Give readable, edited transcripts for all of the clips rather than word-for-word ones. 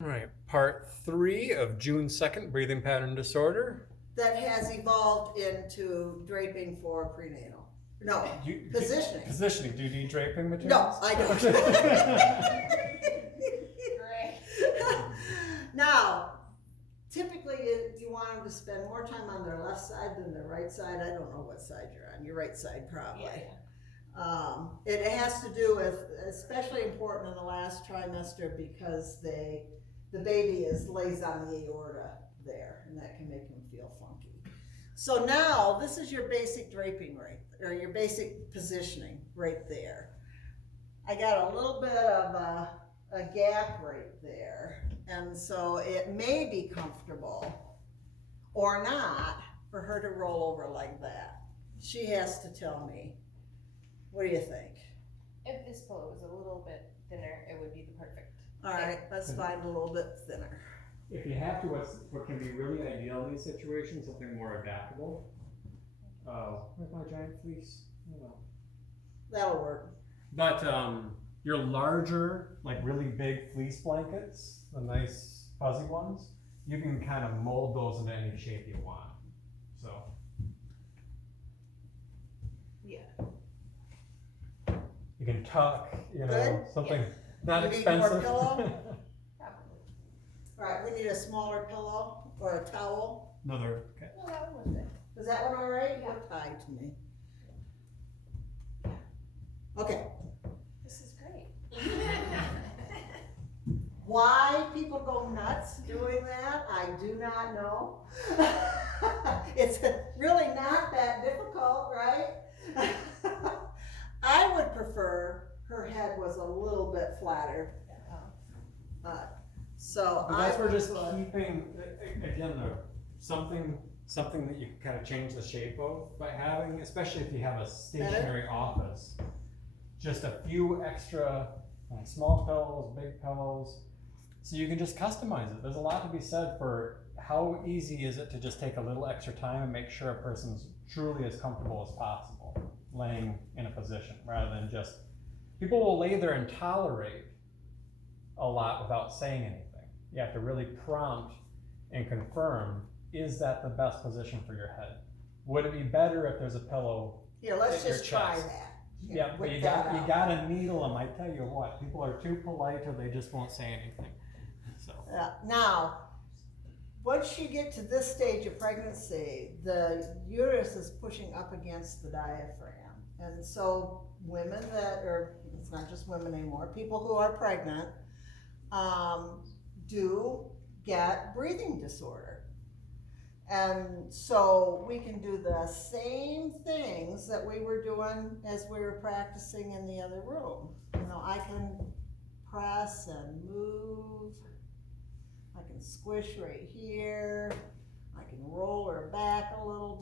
All right, part 3 of June 2nd, breathing pattern disorder. That has evolved into draping for prenatal. No, positioning. Positioning. Do you need draping No, materials? I don't. Great. Now, typically you want them to spend more time on their left side than their right side. I don't know what side you're on. Your right side probably. Yeah. It has to do with, especially important in the last trimester, because the baby lays on the aorta there, and that can make them feel funky. So now this is your basic draping right, or your basic positioning right there. I got a little bit of a gap right there, and so it may be comfortable or not for her to roll over like that. She has to tell me. What do you think? If this pillow was a little bit thinner, it would be the perfect. All right, let's find a little bit thinner. If you have to, what can be really ideal in these situations, something more adaptable. Where's my giant fleece? Oh. That'll work. But your larger, like really big fleece blankets, the nice fuzzy ones, you can kind of mold those into any shape you want. So Yeah. you can tuck, Good? something Yeah. not You need more expensive. pillow? Probably. All right, we need a smaller pillow or a towel. Another. Okay. Well, that one was it. Is that one all right? Yeah. You're tied to me. Okay. This is great. Why people go nuts doing that, I do not know. It's really not that difficult, right? I would prefer her head was a little bit flatter. So But that's where just would- keeping, again, something that you can kind of change the shape of by having, especially if you have a stationary office, just a few extra small pillows, big pillows, so you can just customize it. There's a lot to be said for how easy is it to just take a little extra time and make sure a person's truly as comfortable as possible laying in a position, rather than just, people will lay there and tolerate a lot without saying anything. You have to really prompt and confirm, is that the best position for your head? Would it be better if there's a pillow? Here, let's Your just try chest. that. Yeah, but whip you that out. gotta needle them. I tell you what, people are too polite or they just won't say anything. So Now, once you get to this stage of pregnancy, the uterus is pushing up against the diaphragm. And so women that are, it's not just women anymore, people who are pregnant do get breathing disorder. And so we can do the same things that we were doing as we were practicing in the other room. I can press and move. I can squish right here. I can roll her back a little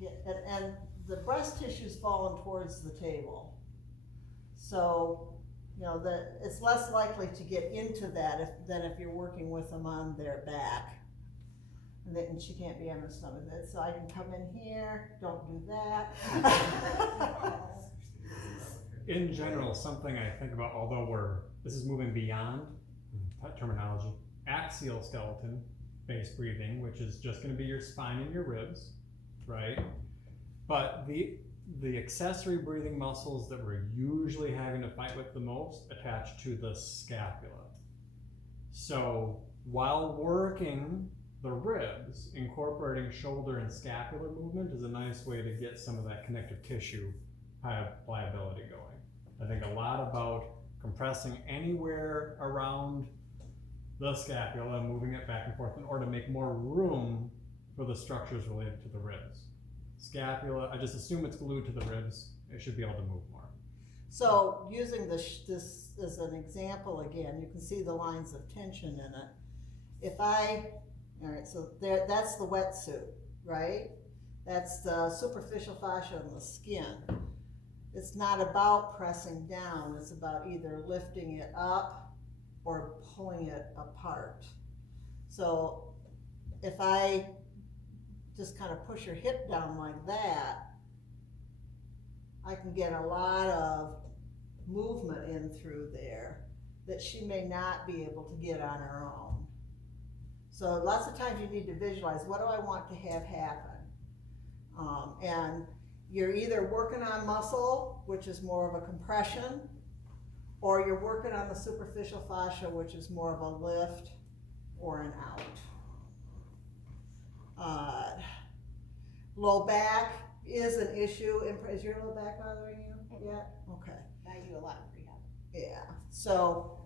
bit. And the breast tissue's falling towards the table. So, it's less likely to get into that than if you're working with them on their back. And she can't be on her stomach. So I can come in here, don't do that. in general, something I think about, although this is moving beyond terminology, axial skeleton based breathing, which is just going to be your spine and your ribs, right? But the accessory breathing muscles that we're usually having to fight with the most attach to the scapula. So while working the ribs, incorporating shoulder and scapular movement is a nice way to get some of that connective tissue pliability going. I think a lot about compressing anywhere around the scapula and moving it back and forth in order to make more room for the structures related to the ribs. Scapula, I just assume it's glued to the ribs. It should be able to move more. So using this as an example again, you can see the lines of tension in it. All right, so that's the wetsuit, right? That's the superficial fascia in the skin. It's not about pressing down, it's about either lifting it up or pulling it apart. So if I just kind of push your hip down like that, I can get a lot of movement in through there. that she may not be able to get on her own. So lots of times you need to visualize, what do I want to have happen? And you're either working on muscle, which is more of a compression, or you're working on the superficial fascia, which is more of a lift or an out. Low back is an issue. Is your low back bothering you yet? Okay. I do a lot of rehab. Yeah, so,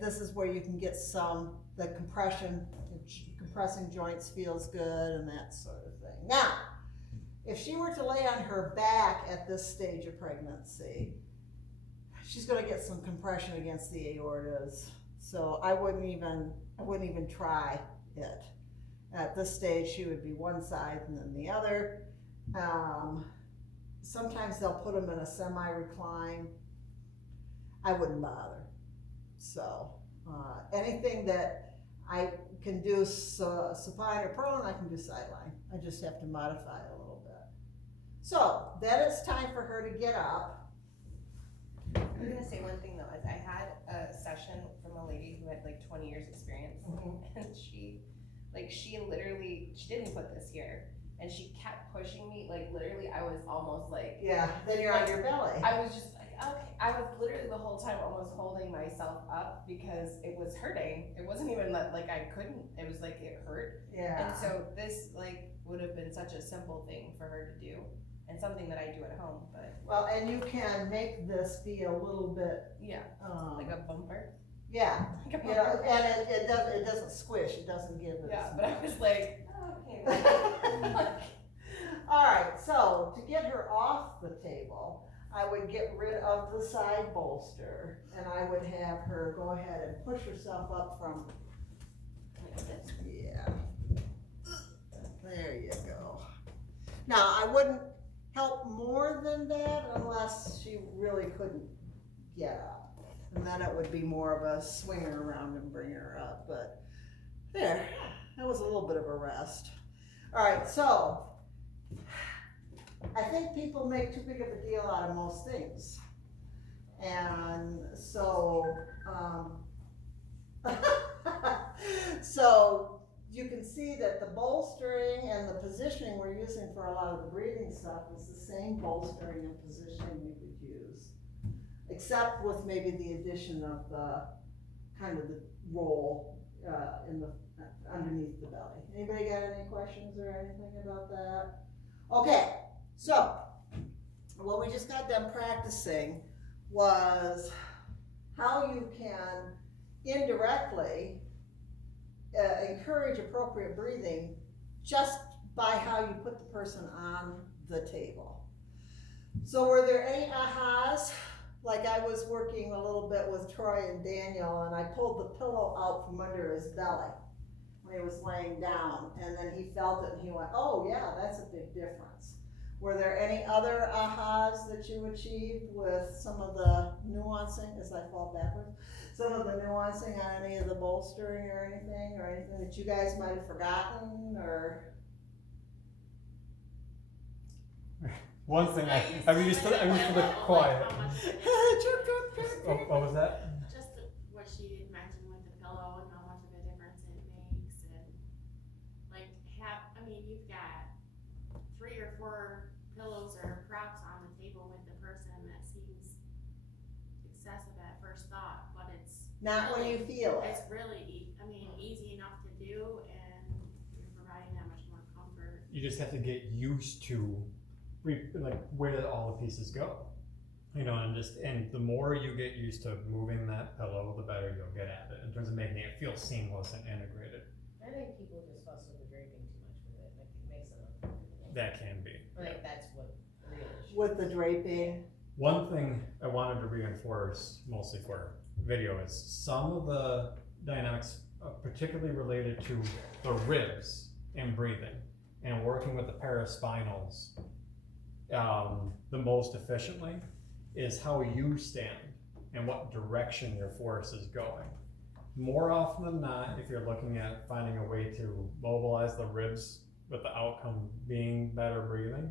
this is where you can get the compressing joints feels good and that sort of thing. Now, if she were to lay on her back at this stage of pregnancy, she's gonna get some compression against the aortas. So I wouldn't even try it. At this stage, she would be one side and then the other. Sometimes they'll put them in a semi-recline. I wouldn't bother. So, anything that I can do supine or prone, I can do sideline. I just have to modify it a little bit. So, then it's time for her to get up. I'm gonna say one thing though, is I had a session from a lady who had like 20 years experience, and she didn't put this here, and she kept pushing me, like literally I was almost like, Yeah, then you're on your belly. I was just like, okay, I was literally the whole time almost holding myself up because it was hurting. It wasn't even that like I couldn't, it was like it hurt. Yeah. And so this like would have been such a simple thing for her to do, and something that I do at home, but Well, and you can make this be a little bit, yeah, like a bumper. yeah, Like a you know, bumper. and it doesn't squish, it doesn't give it. Yeah, but I was like, oh, okay. All right, so to get her off the table, I would get rid of the side bolster, and I would have her go ahead and push herself up from, Like this. yeah. There you go. Now, I wouldn't help more than that unless she really couldn't get up. And then it would be more of a swing her around and bring her up, but there, that was a little bit of a rest. All right, so I think people make too big of a deal out of most things. And so, so you can see that the bolstering and the positioning we're using for a lot of the breathing stuff is the same bolstering and positioning we would use, except with maybe the addition of the kind of the roll in the underneath the belly. Anybody got any questions or anything about that? Okay, so what we just got done practicing was how you can indirectly encourage appropriate breathing just by how you put the person on the table. So were there any ahas? Like I was working a little bit with Troy and Daniel, and I pulled the pillow out from under his belly when he was laying down, and then he felt it and he went, oh yeah, that's a big difference. Were there any other ahas that you achieved with some of the nuancing, as I fall backwards, some of the nuancing on any of the bolstering or anything that you guys might have forgotten, or? One thing I mean, you still look quiet. What was that? Just what she mentioned with the pillow and how much of a difference it makes, and like you've got 3 or 4 pillows or props on the table with the person. That seems excessive at first thought, but it's Not when you feel it. it's really easy enough to do, and you're providing that much more comfort. You just have to get used to where all the pieces go. And the more you get used to moving that pillow, the better you'll get at it in terms of making it feel seamless and integrated. I think people just fuss with the draping too much with it, like it makes it uncomfortable. That can be. I think that's what the real issue. With the draping. One thing I wanted to reinforce, mostly for video, is some of the dynamics particularly related to the ribs and breathing and working with the paraspinals the most efficiently is how you stand and what direction your force is going. More often than not, if you're looking at finding a way to mobilize the ribs with the outcome being better breathing,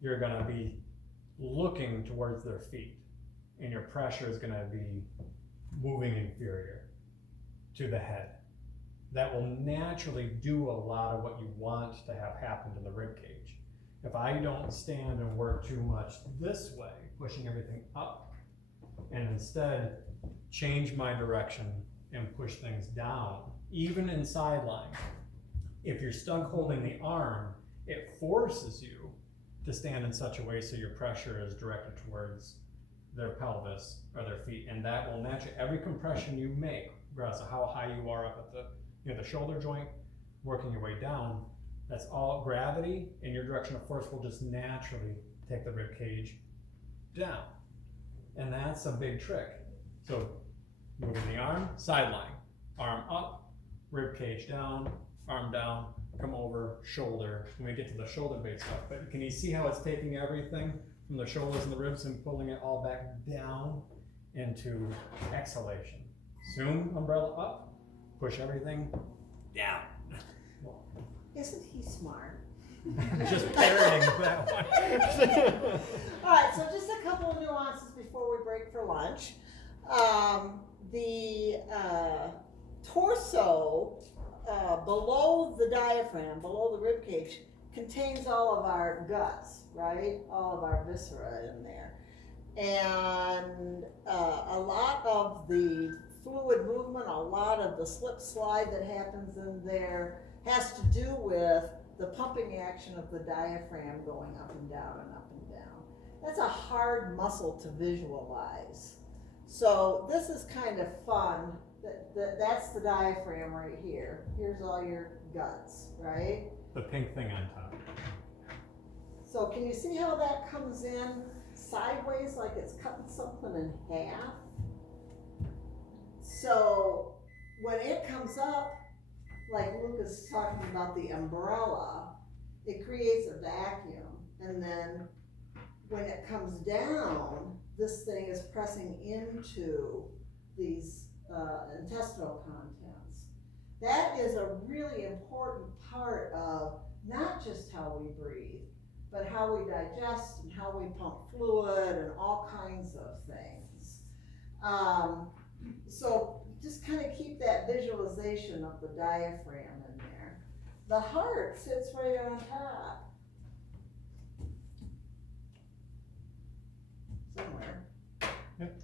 you're gonna be looking towards their feet, and your pressure is gonna be moving inferior to the head. That will naturally do a lot of what you want to have happen to the rib cage. If I don't stand and work too much this way, pushing everything up, and instead change my direction and push things down, even in sideline, if you're stuck holding the arm, it forces you to stand in such a way so your pressure is directed towards their pelvis or their feet, and that will naturally, every compression you make, regardless of how high you are up at the the shoulder joint, working your way down, that's all gravity, and your direction of force will just naturally take the rib cage down. And that's a big trick. So moving the arm, sideline, arm up, rib cage down, arm down, come over, shoulder, when we get to the shoulder blade stuff. But can you see how it's taking everything from the shoulders and the ribs and pulling it all back down into exhalation? Zoom, umbrella up, push everything down. Isn't he smart? Just parroting that one. All right, so just a couple of nuances before we break for lunch. The torso below the diaphragm, below the rib cage, contains all of our guts, right? All of our viscera in there. And a lot of the fluid movement, a lot of the slip slide that happens in there has to do with the pumping action of the diaphragm going up and down and up and down. That's a hard muscle to visualize. So this is kind of fun. That's the diaphragm right here. Here's all your guts, right? The pink thing on top. So can you see how that comes in sideways like it's cutting something in half? So when it comes up, like Luke is talking about the umbrella, it creates a vacuum. And then when it comes down, this thing is pressing into these intestinal contents. That is a really important part of not just how we breathe, but how we digest and how we pump fluid and all kinds of things. So just kind of keep that visualization of the diaphragm in there. The heart sits right on top. Somewhere. Yep.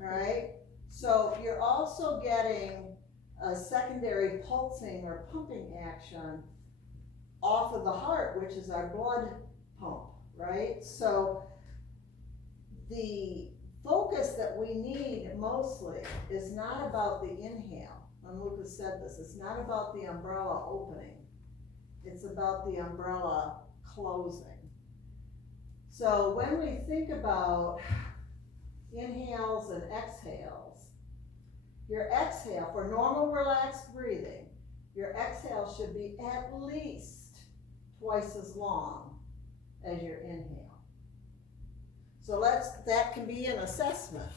All right, so you're also getting a secondary pulsing or pumping action off of the heart, which is our blood pump, right? So the focus that we need mostly is not about the inhale, and Lucas said this, it's not about the umbrella opening, it's about the umbrella closing. So when we think about inhales and exhales, your exhale, for normal relaxed breathing, your exhale should be at least twice as long as your inhale. So that can be an assessment.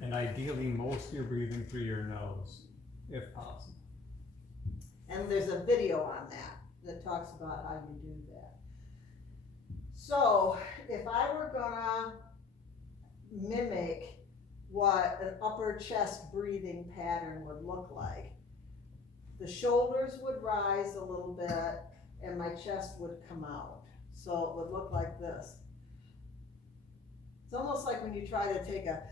And ideally, most you're breathing through your nose, if possible. And there's a video on that talks about how you do that. So if I were gonna mimic what an upper chest breathing pattern would look like, the shoulders would rise a little bit and my chest would come out. So it would look like this. It's almost like when you try to take a,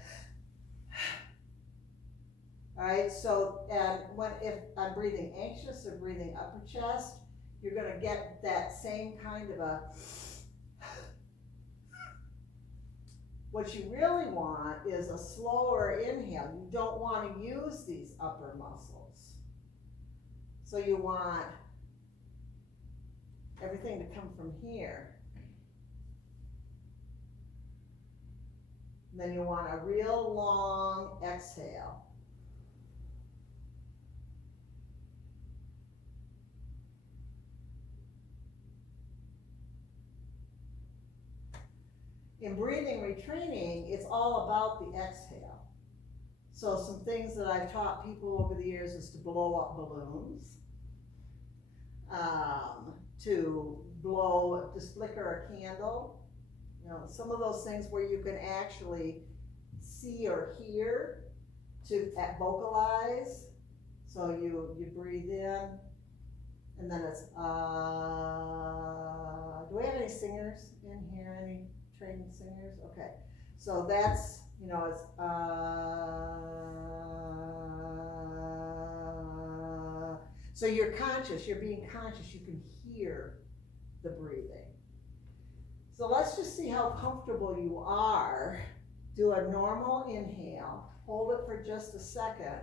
all right, so, and if I'm breathing anxious or breathing upper chest, you're gonna get that same kind of a, what you really want is a slower inhale. You don't wanna use these upper muscles. So you want everything to come from here. Then you want a real long exhale. In breathing retraining, it's all about the exhale. So some things that I've taught people over the years is to blow up balloons, to flicker a candle. You know, some of those things where you can actually see or hear to vocalize. So you breathe in, and then it's do we have any singers in here? Any trained singers? Okay, so that's, you know, it's so you're conscious, you're being conscious, you can hear the breathing. So let's just see how comfortable you are. Do a normal inhale, hold it for just a second,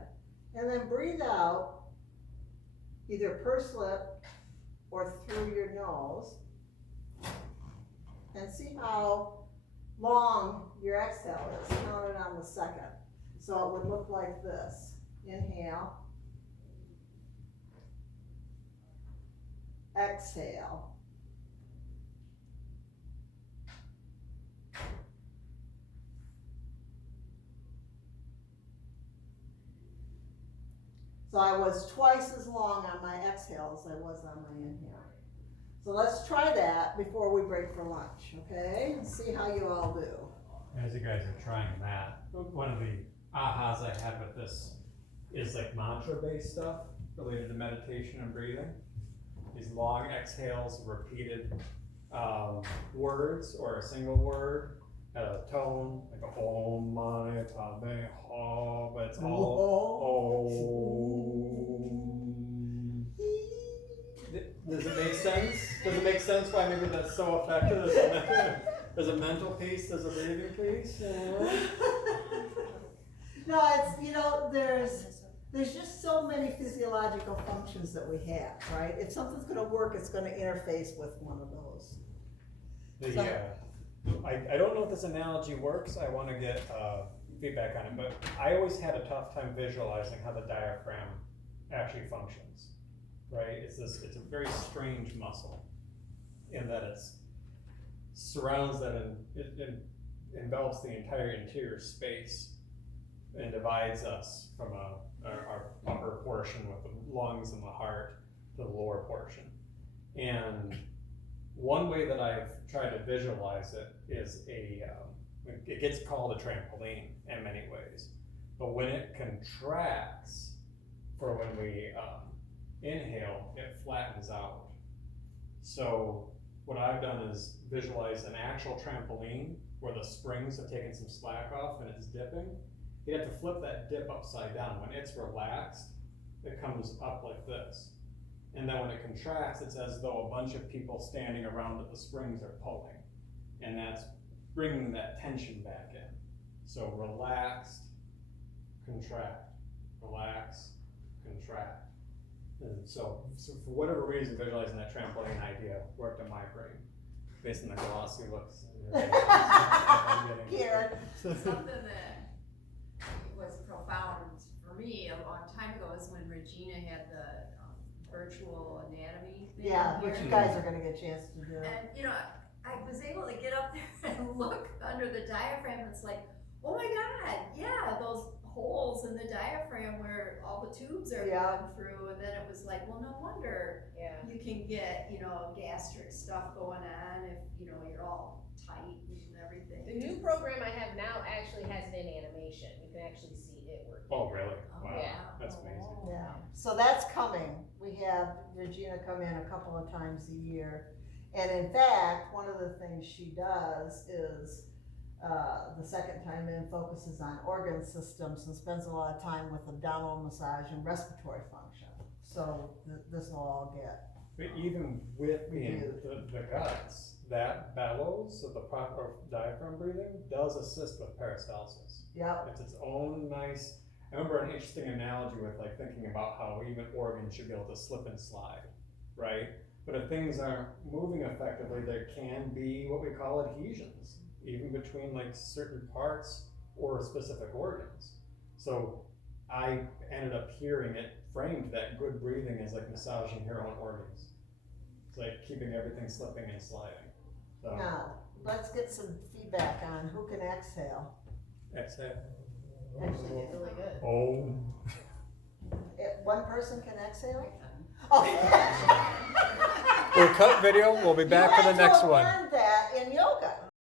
and then breathe out either pursed lip or through your nose, and see how long your exhale is. Count it on the second. So it would look like this. Inhale, exhale. So I was twice as long on my exhale as I was on my inhale. So let's try that before we break for lunch, okay? And see how you all do. As you guys are trying that, one of the ahas I had with this is like mantra-based stuff related to meditation and breathing. These long exhales, repeated words or a single word at a tone, like a Om Mani Padme Hum, but it's all Om. Does it make sense? Does it make sense why maybe that's so effective? There's a mental piece, there's a breathing piece. No, it's, you know, there's just so many physiological functions that we have, right? If something's gonna work, it's gonna interface with one of those. I don't know if this analogy works. I want to get feedback on it, but I always had a tough time visualizing how the diaphragm actually functions, right? It's a very strange muscle in that it surrounds that and it envelops the entire interior space and divides us from our upper portion with the lungs and the heart to the lower portion. And one way that I've tried to visualize it is it gets called a trampoline in many ways, but when it contracts for when we inhale, it flattens out. So what I've done is visualize an actual trampoline where the springs have taken some slack off and it's dipping. You have to flip that dip upside down. When it's relaxed, it comes up like this. And then when it contracts, it's as though a bunch of people standing around at the springs are pulling. And that's bringing that tension back in. So relaxed, contract, relax, contract. And so for whatever reason, visualizing that trampoline idea worked in my brain, based on the glossy looks. Karen. Something that was profound for me a long time ago is when Regina had the virtual anatomy thing. Yeah, which here. you guys are gonna get a chance to do. And you know, I was able to get up there and look under the diaphragm. It's like, oh my God, yeah, those holes in the diaphragm where all the tubes are Yeah. going through. And then it was like, well, no wonder Yeah. you can get, you know, gastric stuff going on if, you know, you're all tight and everything. The new program I have now actually has it in animation. You can actually see it working. Oh, really? Wow, Yeah. that's amazing. Yeah, so that's coming. We have Regina come in a couple of times a year. And in fact, one of the things she does is, the second time in, focuses on organ systems and spends a lot of time with abdominal massage and respiratory function. So this will all get, But even with Reviewed. the guts, that bellows of the proper diaphragm breathing does assist with peristalsis. yep, It's its own nice. I remember an interesting analogy with like thinking about how even organs should be able to slip and slide, right? But if things aren't moving effectively, there can be what we call adhesions, even between like certain parts or specific organs. So I ended up hearing it framed that good breathing is like massaging your own organs. It's like keeping everything slipping and sliding. So now, let's get some feedback on who can exhale. exhale. Actually, it's really good. Oh. One person can exhale? Okay. We'll cut video. We'll be back for the next one. You had to have learned that